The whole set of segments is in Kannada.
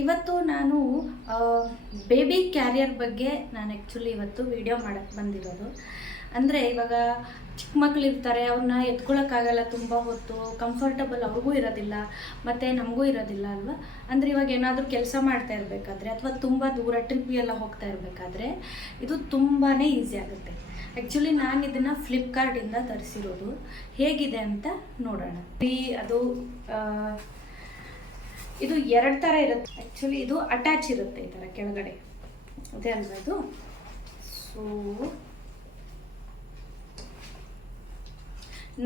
ಇವತ್ತು ನಾನು ಬೇಬಿ ಕ್ಯಾರಿಯರ್ ಬಗ್ಗೆ ನಾನು ಆ್ಯಕ್ಚುಲಿ ಇವತ್ತು ವಿಡಿಯೋ ಮಾಡೋಕ್ಕೆ ಬಂದಿರೋದು. ಅಂದರೆ ಇವಾಗ ಚಿಕ್ಕ ಮಕ್ಕಳು ಇರ್ತಾರೆ ಅವ್ರನ್ನ ಎತ್ಕೊಳ್ಳೋಕ್ಕಾಗಲ್ಲ ತುಂಬ ಹೊತ್ತು ಕಂಫರ್ಟಬಲ್ ಅವ್ರಿಗೂ ಇರೋದಿಲ್ಲ, ಮತ್ತು ನಮಗೂ ಇರೋದಿಲ್ಲ ಅಲ್ವಾ? ಅಂದರೆ ಇವಾಗ ಏನಾದರೂ ಕೆಲಸ ಮಾಡ್ತಾ ಇರಬೇಕಾದ್ರೆ, ಅಥವಾ ತುಂಬ ದೂರ ಟ್ರಿಪ್ ಎಲ್ಲ ಹೋಗ್ತಾ ಇರಬೇಕಾದ್ರೆ, ಇದು ತುಂಬಾ ಈಸಿ ಆಗುತ್ತೆ. ಆ್ಯಕ್ಚುಲಿ ನಾನು ಇದನ್ನು ಫ್ಲಿಪ್ಕಾರ್ಟಿಂದ ತರಿಸಿರೋದು. ಹೇಗಿದೆ ಅಂತ ನೋಡೋಣ. ಅದು ಇದು ಎರಡು ಥರ ಇರುತ್ತೆ. ಆ್ಯಕ್ಚುಲಿ ಇದು ಅಟ್ಯಾಚ್ ಇರುತ್ತೆ ಈ ಥರ ಕೆಳಗಡೆ. ಅದೇ ಅಲ್ವಾ ಇದು? ಸೊ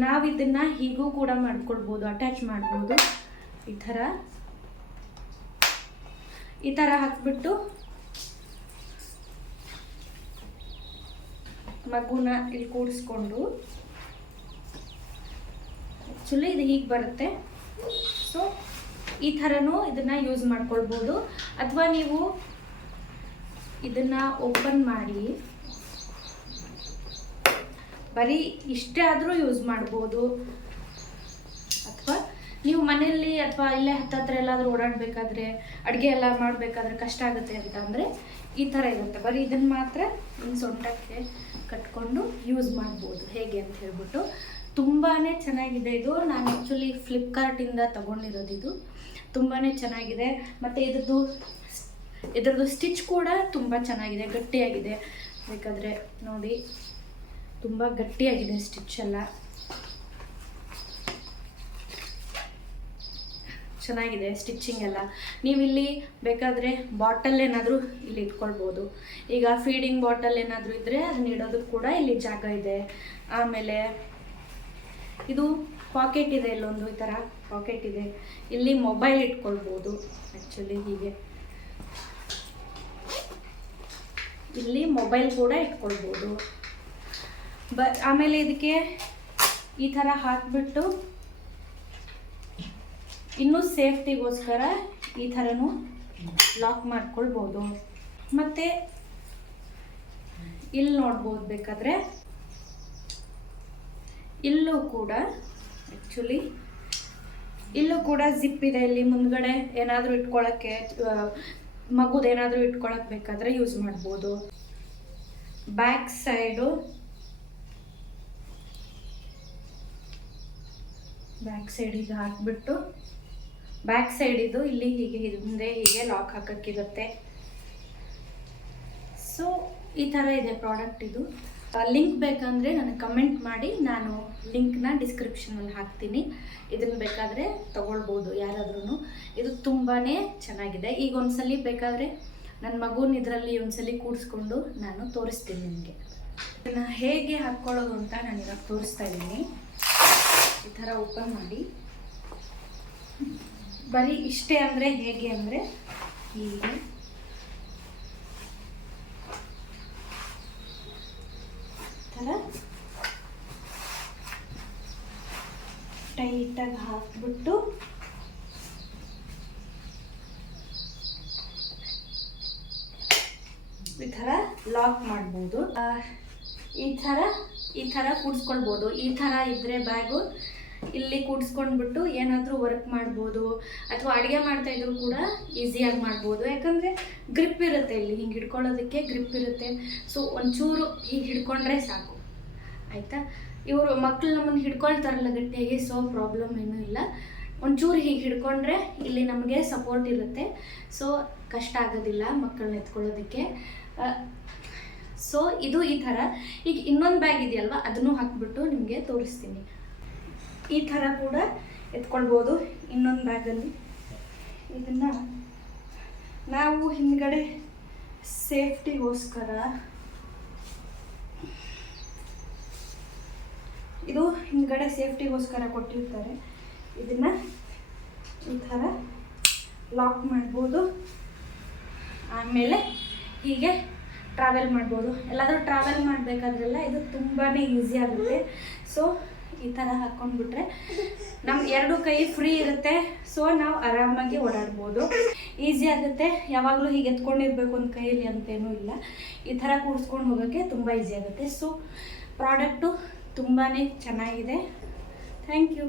ನಾವು ಇದನ್ನ ಹೀಗೂ ಕೂಡ ಮಾಡ್ಕೊಳ್ಬೋದು ಅಟ್ಯಾಚ್ ಮಾಡ್ಬೋದು. ಈ ಥರ ಈ ಥರ ಹಾಕ್ಬಿಟ್ಟು ಮಗುನ ಇಲ್ಲಿ ಕೂಡಿಸ್ಕೊಂಡು. ಆ್ಯಕ್ಚುಲಿ ಇದು ಹೀಗೆ ಬರುತ್ತೆ. ಈ ಥರನೂ ಇದನ್ನು ಯೂಸ್ ಮಾಡ್ಕೊಳ್ಬೋದು. ಅಥವಾ ನೀವು ಇದನ್ನು ಓಪನ್ ಮಾಡಿ, ಬರೀ ಇಷ್ಟೇ ಆದರೂ ಯೂಸ್ ಮಾಡ್ಬೋದು. ಅಥವಾ ನೀವು ಮನೆಯಲ್ಲಿ ಅಥವಾ ಇಲ್ಲೇ ಹತ್ತತ್ರ ಎಲ್ಲಾದರೂ ಓಡಾಡಬೇಕಾದ್ರೆ, ಅಡುಗೆ ಎಲ್ಲ ಮಾಡಬೇಕಾದ್ರೆ ಕಷ್ಟ ಆಗುತ್ತೆ ಅಂತ ಅಂದರೆ ಈ ಥರ ಇರುತ್ತೆ. ಬರೀ ಇದನ್ನು ಮಾತ್ರ ನಿಮ್ಮ ಸೊಂಟಕ್ಕೆ ಕಟ್ಕೊಂಡು ಯೂಸ್ ಮಾಡ್ಬೋದು. ಹೇಗೆ ಅಂತ ಹೇಳ್ಬಿಟ್ಟು. ತುಂಬಾ ಚೆನ್ನಾಗಿದೆ ಇದು. ನಾನು ಆ್ಯಕ್ಚುಲಿ ಫ್ಲಿಪ್ಕಾರ್ಟಿಂದ ತೊಗೊಂಡಿರೋದು ಇದು. ತುಂಬಾ ಚೆನ್ನಾಗಿದೆ. ಮತ್ತು ಇದ್ರದ್ದು ಇದರದ್ದು ಸ್ಟಿಚ್ ಕೂಡ ತುಂಬ ಚೆನ್ನಾಗಿದೆ, ಗಟ್ಟಿಯಾಗಿದೆ. ಬೇಕಾದರೆ ನೋಡಿ, ತುಂಬ ಗಟ್ಟಿಯಾಗಿದೆ ಸ್ಟಿಚ್ ಎಲ್ಲ. ಚೆನ್ನಾಗಿದೆ ಸ್ಟಿಚ್ಚಿಂಗ್ ಎಲ್ಲ. ನೀವು ಇಲ್ಲಿ ಬೇಕಾದರೆ ಬಾಟಲ್ ಏನಾದರೂ ಇಲ್ಲಿ ಇಟ್ಕೊಳ್ಬೋದು. ಈಗ ಫೀಡಿಂಗ್ ಬಾಟಲ್ ಏನಾದರೂ ಇದ್ದರೆ ಅದನ್ನ ಇಡೋದಕ್ಕೆ ಕೂಡ ಇಲ್ಲಿ ಜಾಗ ಇದೆ. ಆಮೇಲೆ ಇದು ಪಾಕೆಟ್ ಇದೆ, ಇಲ್ಲೊಂದು ಈ ಥರ ಪಾಕೆಟ್ ಇದೆ. ಇಲ್ಲಿ ಮೊಬೈಲ್ ಇಟ್ಕೊಳ್ಬೋದು ಆ್ಯಕ್ಚುಲಿ ಹೀಗೆ. ಇಲ್ಲಿ ಮೊಬೈಲ್ ಕೂಡ ಇಟ್ಕೊಳ್ಬೋದು. ಬ, ಆಮೇಲೆ ಇದಕ್ಕೆ ಈ ಥರ ಹಾಕಿಬಿಟ್ಟು ಇನ್ನೂ ಸೇಫ್ಟಿಗೋಸ್ಕರ ಈ ಥರನೂ ಲಾಕ್ ಮಾಡ್ಕೊಳ್ಬೋದು. ಮತ್ತು ಇಲ್ಲಿ ನೋಡ್ಬೋದು ಬೇಕಾದರೆ ಇಲ್ಲೂ ಕೂಡ ಆ್ಯಕ್ಚುಲಿ ಇಲ್ಲೂ ಕೂಡ ಜಿಪ್ ಇದೆ ಇಲ್ಲಿ ಮುಂದ್ಗಡೆ. ಏನಾದರೂ ಇಟ್ಕೊಳ್ಳೋಕ್ಕೆ ಮಗುದೇನಾದರೂ ಏನಾದರೂ ಇಟ್ಕೊಳಕ್ ಬೇಕಾದರೆ ಯೂಸ್ ಮಾಡ್ಬೋದು. ಬ್ಯಾಕ್ ಸೈಡು ಬ್ಯಾಕ್ ಸೈಡಿಗೆ ಹಾಕ್ಬಿಟ್ಟು ಬ್ಯಾಕ್ ಸೈಡ್ ಇದು ಇಲ್ಲಿ ಹೀಗೆ, ಹಿಂದೆ ಹೀಗೆ ಲಾಕ್ ಹಾಕೋಕ್ಕಿರುತ್ತೆ. ಸೊ ಈ ಥರ ಇದೆ ಪ್ರಾಡಕ್ಟ್ ಇದು. ಲಿಂಕ್ ಬೇಕಂದರೆ ನನಗೆ ಕಮೆಂಟ್ ಮಾಡಿ, ನಾನು ಲಿಂಕ್ನ ಡಿಸ್ಕ್ರಿಪ್ಷನಲ್ಲಿ ಹಾಕ್ತೀನಿ. ಇದನ್ನು ಬೇಕಾದರೆ ತೊಗೊಳ್ಬೋದು ಯಾರಾದ್ರೂ ಇದು ತುಂಬಾ ಚೆನ್ನಾಗಿದೆ. ಈಗ ಒಂದ್ಸಲಿ ಬೇಕಾದರೆ ನನ್ನ ಮಗುನ ಇದರಲ್ಲಿ ಒಂದ್ಸಲಿ ಕೂಡಿಸ್ಕೊಂಡು ನಾನು ತೋರಿಸ್ತೀನಿ ನಿಮಗೆ. ಇದನ್ನು ಹೇಗೆ ಹಾಕ್ಕೊಳ್ಳೋದು ಅಂತ ನಾನು ಇವಾಗ ತೋರಿಸ್ತಾ ಇದ್ದೀನಿ. ಈ ಥರ ಓಪನ್ ಮಾಡಿ. ಬರೀ ಇಷ್ಟೇ ಅಂದರೆ ಹೇಗೆ ಅಂದರೆ, ಹೀಗೆ ಈ ಥರ ಟೈಟಾಗಿ ಹಾಕ್ಬಿಟ್ಟು ಈ ಥರ ಲಾಕ್ ಮಾಡ್ಬೋದು. ಈ ಥರ ಈ ಥರ ಕೂಡಿಸ್ಕೊಳ್ಬೋದು. ಈ ಥರ ಇದ್ದರೆ ಬ್ಯಾಗು ಇಲ್ಲಿ ಕೂಡಿಸ್ಕೊಂಡ್ಬಿಟ್ಟು ಏನಾದರೂ ವರ್ಕ್ ಮಾಡ್ಬೋದು. ಅಥವಾ ಅಡುಗೆ ಮಾಡ್ತಾ ಇದ್ರು ಕೂಡ ಈಸಿಯಾಗಿ ಮಾಡ್ಬೋದು. ಯಾಕಂದರೆ ಗ್ರಿಪ್ ಇರುತ್ತೆ ಇಲ್ಲಿ. ಹಿಂಗೆ ಹಿಡ್ಕೊಳ್ಳೋದಕ್ಕೆ ಗ್ರಿಪ್ ಇರುತ್ತೆ. ಸೊ ಒಂಚೂರು ಹೀಗೆ ಹಿಡ್ಕೊಂಡ್ರೆ ಸಾಕು. ಆಯಿತಾ? ಇವರು ಮಕ್ಕಳು ನಮ್ಮನ್ನು ಹಿಡ್ಕೊಳ್ತಾರಲ್ಲ ಗಟ್ಟಿಯಾಗಿ ಸೊ ಪ್ರಾಬ್ಲಮ್ ಏನೂ ಇಲ್ಲ. ಒಂಚೂರು ಹೀಗೆ ಹಿಡ್ಕೊಂಡ್ರೆ ಇಲ್ಲಿ ನಮಗೆ ಸಪೋರ್ಟ್ ಇರುತ್ತೆ. ಸೊ ಕಷ್ಟ ಆಗೋದಿಲ್ಲ ಮಕ್ಕಳನ್ನ ಎತ್ಕೊಳ್ಳೋದಕ್ಕೆ. ಸೊ ಇದು ಈ ಥರ. ಈಗ ಇನ್ನೊಂದು ಬ್ಯಾಗ್ ಇದೆಯಲ್ವ? ಅದನ್ನು ಹಾಕ್ಬಿಟ್ಟು ನಿಮಗೆ ತೋರಿಸ್ತೀನಿ. ಈ ಥರ ಕೂಡ ಎತ್ಕೊಳ್ಬೋದು ಇನ್ನೊಂದು ಬ್ಯಾಗಲ್ಲಿ ಇದನ್ನು ನಾವು ಹಿಂದ್ಗಡೆ ಸೇಫ್ಟಿಗೋಸ್ಕರ ಇದು ಹಿಂದ್ಗಡೆ ಸೇಫ್ಟಿಗೋಸ್ಕರ ಕೊಟ್ಟಿರ್ತಾರೆ. ಇದನ್ನು ಈ ಥರ ಲಾಕ್ ಮಾಡ್ಬೋದು. ಆಮೇಲೆ ಹೀಗೆ ಟ್ರಾವೆಲ್ ಮಾಡ್ಬೋದು. ಎಲ್ಲಾದರೂ ಟ್ರಾವೆಲ್ ಮಾಡಬೇಕಾದ್ರೆಲ್ಲ ಇದು ತುಂಬಾ ಈಸಿ ಆಗುತ್ತೆ. ಸೊ ಈ ಥರ ಹಾಕ್ಕೊಂಡ್ಬಿಟ್ರೆ ನಮ್ಮ ಎರಡು ಕೈ ಫ್ರೀ ಇರುತ್ತೆ. ಸೊ ನಾವು ಆರಾಮಾಗಿ ಓಡಾಡ್ಬೋದು. ಈಸಿ ಆಗುತ್ತೆ. ಯಾವಾಗಲೂ ಹೀಗೆ ಎತ್ಕೊಂಡಿರ್ಬೇಕು ಒಂದು ಕೈಯಲ್ಲಿ ಅಂತೇನೂ ಇಲ್ಲ. ಈ ಥರ ಕೂಡಿಸ್ಕೊಂಡು ಹೋಗೋಕ್ಕೆ ತುಂಬ ಈಸಿ ಆಗುತ್ತೆ. ಸೊ ಪ್ರಾಡಕ್ಟು ತುಂಬಾ ಚೆನ್ನಾಗಿದೆ. Thank you